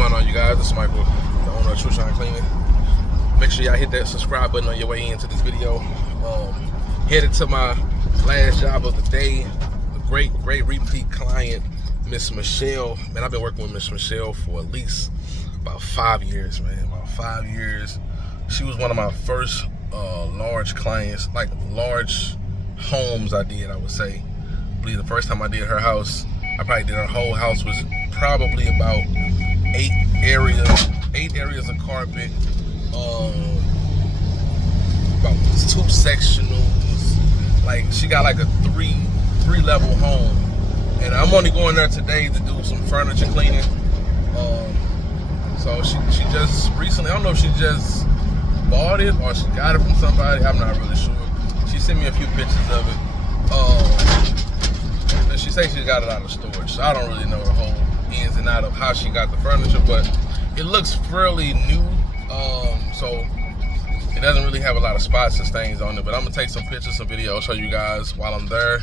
going on, you guys? This is Michael, the owner of Trushine Cleaning. Make sure y'all hit that subscribe button on your way into this video. Headed to my last job of the day. A great repeat client, Miss Michelle. Man, I've been working with Miss Michelle for at least about 5 years, man. About 5 years. She was one of my first large clients, like large homes I did, I would say. I believe the first time I did her house, I probably did her whole house, was probably about 8 areas of carpet, about 2 sectionals. Like, she got like a three level home, and I'm only going there today to do some furniture cleaning. So she just recently, I don't know if she just bought it or she got it from somebody, I'm not really sure. She sent me a few pictures of it. And she says she got it out of storage, so I don't really know the whole ins and out of how she got the furniture, but it looks fairly new, so it doesn't really have a lot of spots and stains on it. But I'm gonna take some pictures, some videos, show you guys while I'm there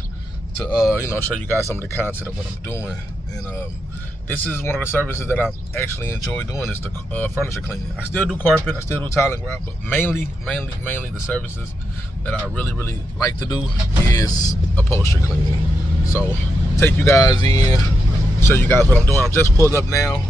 to show you guys some of the content of what I'm doing. And this is one of the services that I actually enjoy doing, is the furniture cleaning. I still do carpet, I still do tile and grout, but mainly the services that I really like to do is upholstery cleaning. So take you guys in, show you guys what I'm doing. I'm just pulling up now.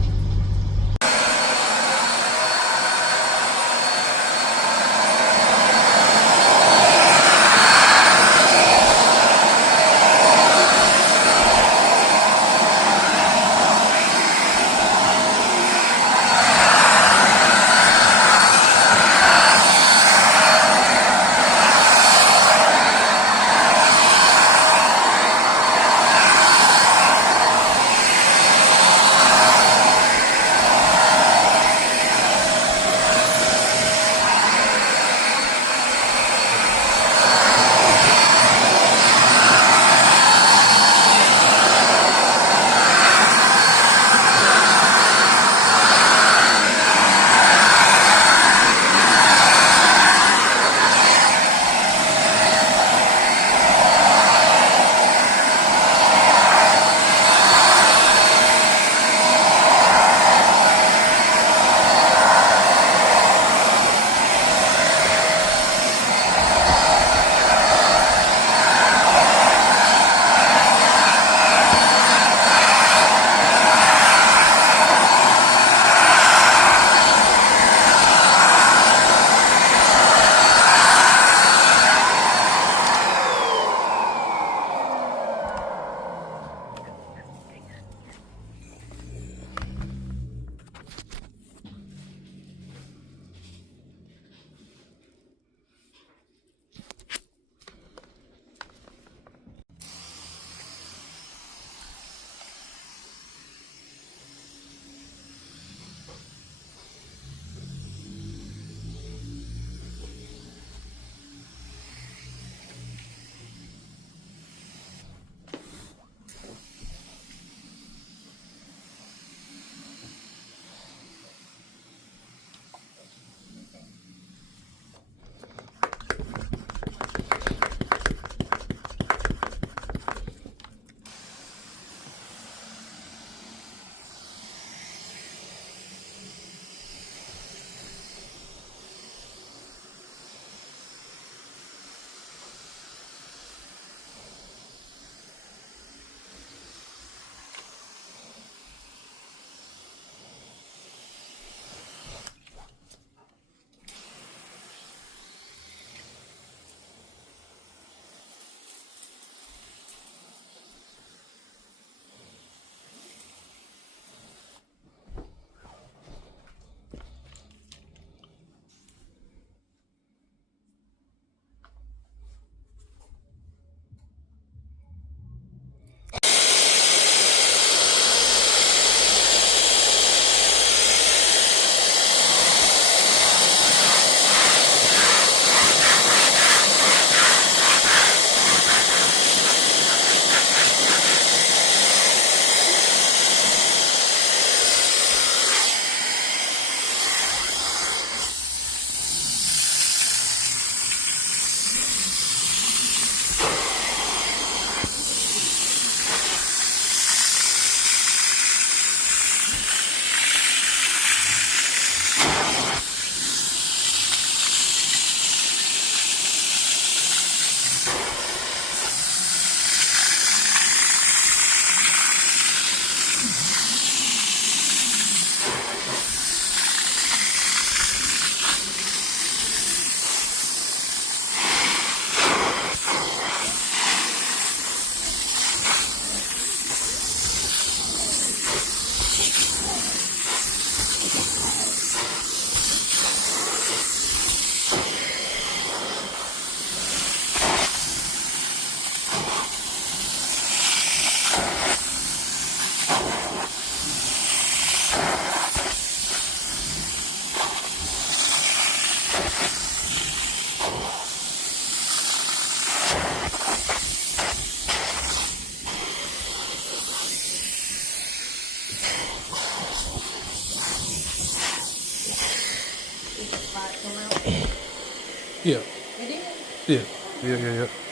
Yeah. It is? Yeah. Yeah.